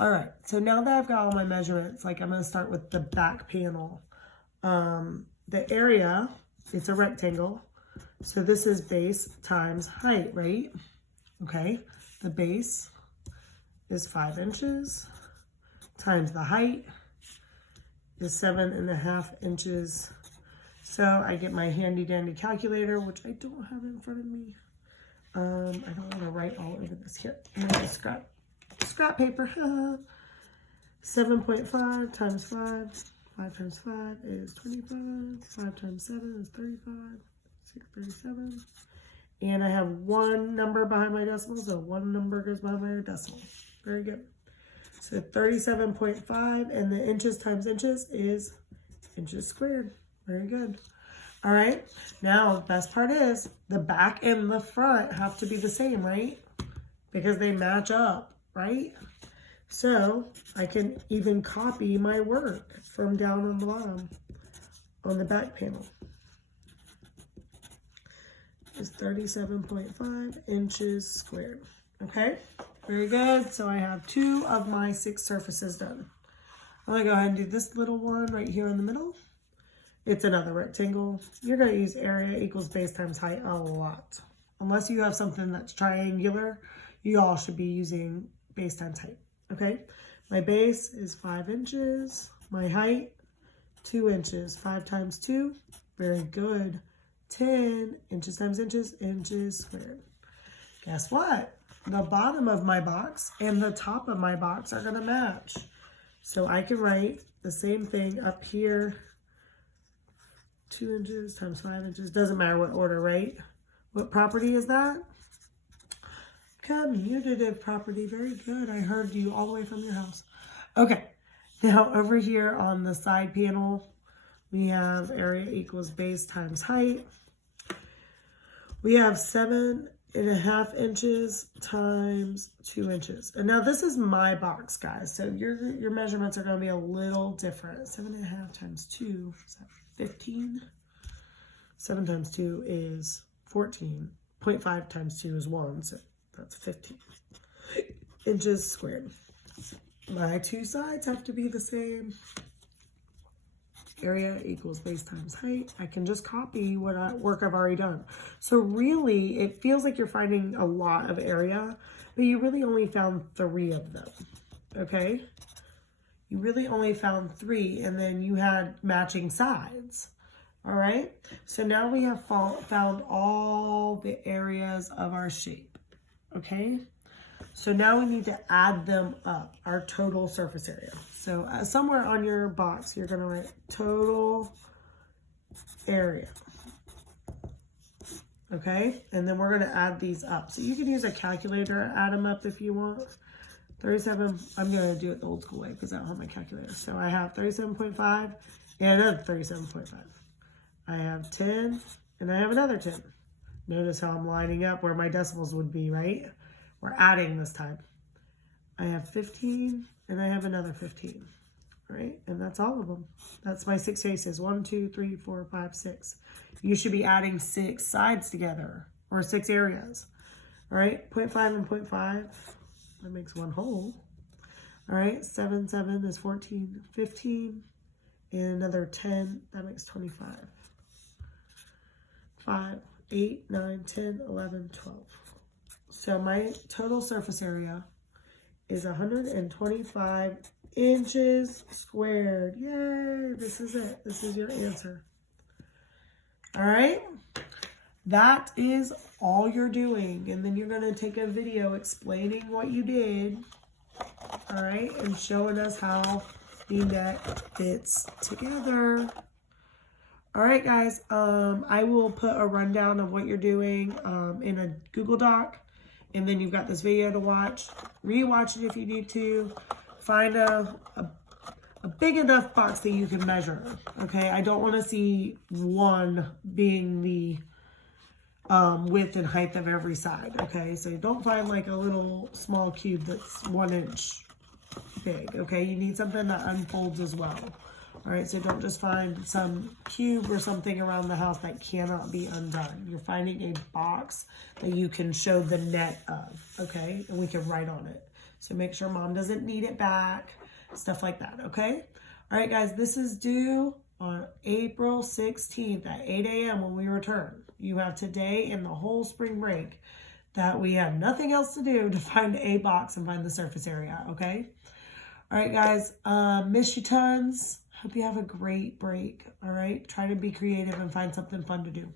All right, so now that I've got all my measurements, like I'm gonna start with the back panel. The area, it's a rectangle. So this is base times height, right? Okay, the base is 5 inches times the height is 7.5 inches. So I get my handy dandy calculator, which I don't have in front of me. I don't want to write all over this here. I'm gonna scrap paper. 7.5 times 5. 5 times 5 is 25. 5 times 7 is 35. 637. And I have one number behind my decimal, so one number goes behind my decimal. Very good. So 37.5, and the inches times inches is inches squared. Very good. All right, now the best part is the back and the front have to be the same, right? Because they match up, right? So I can even copy my work from down on the bottom on the back panel. It's 37.5 inches squared. Okay, very good. So I have 2 of my 6 surfaces done. I'm gonna go ahead and do this little one right here in the middle. It's another rectangle. You're gonna use area equals base times height a lot. Unless you have something that's triangular, you all should be using base times height, okay? My base is 5 inches. My height, 2 inches. 5 times 2, very good. 10 inches times inches, inches squared. Guess what? The bottom of my box and the top of my box are gonna match. So I can write the same thing up here. 2 inches times 5 inches, doesn't matter what order, right? What property is that? Commutative property, very good. I heard you all the way from your house. Okay, now over here on the side panel, we have area equals base times height. We have 7.5 inches times 2 inches. And now this is my box, guys. So your measurements are gonna be a little different. 7.5 times 2, is that 15? 7 times 2 is 14. 0.5 times 2 is 1, so that's 15 inches squared. My 2 sides have to be the same. Area equals base times height. I can just copy what work I've already done. So really, it feels like you're finding a lot of area, but you really only found 3 of them, okay? You really only found 3, and then you had matching sides, all right? So now we have found all the areas of our shape, okay? So now we need to add them up, our total surface area. So somewhere on your box, you're gonna write total area, okay? And then we're gonna add these up. So you can use a calculator, add them up if you want. 37, I'm gonna do it the old school way because I don't have my calculator. So I have 37.5 and another 37.5. I have 10 and I have another 10. Notice how I'm lining up where my decimals would be, right? We're adding this time. I have 15 and I have another 15, right? And that's all of them. That's my 6 faces. 1, 2, 3, 4, 5, 6. You should be adding 6 sides together or 6 areas, all right? 0.5 and 0.5, that makes 1 whole. All right, 7, 7 is 14, 15, and another 10, that makes 25. 5, 8, 9, 10, 11, 12. So my total surface area is 125 inches squared. Yay, this is it. This is your answer. All right, that is all you're doing. And then you're gonna take a video explaining what you did, all right, and showing us how the neck fits together. All right, guys, I will put a rundown of what you're doing in a Google Doc. And then you've got this video to watch. Rewatch it if you need to. Find a big enough box that you can measure. Okay, I don't want to see 1 being the width and height of every side. Okay, so don't find like a little small cube that's 1 inch big. Okay, you need something that unfolds as well. All right, so don't just find some cube or something around the house that cannot be undone. You're finding a box that you can show the net of, okay? And we can write on it. So make sure mom doesn't need it back, stuff like that, okay? All right, guys, this is due on April 16th at 8 a.m. when we return. You have today and the whole spring break that we have nothing else to do to find a box and find the surface area, okay? All right, guys, miss you tons. Hope you have a great break, all right? Try to be creative and find something fun to do.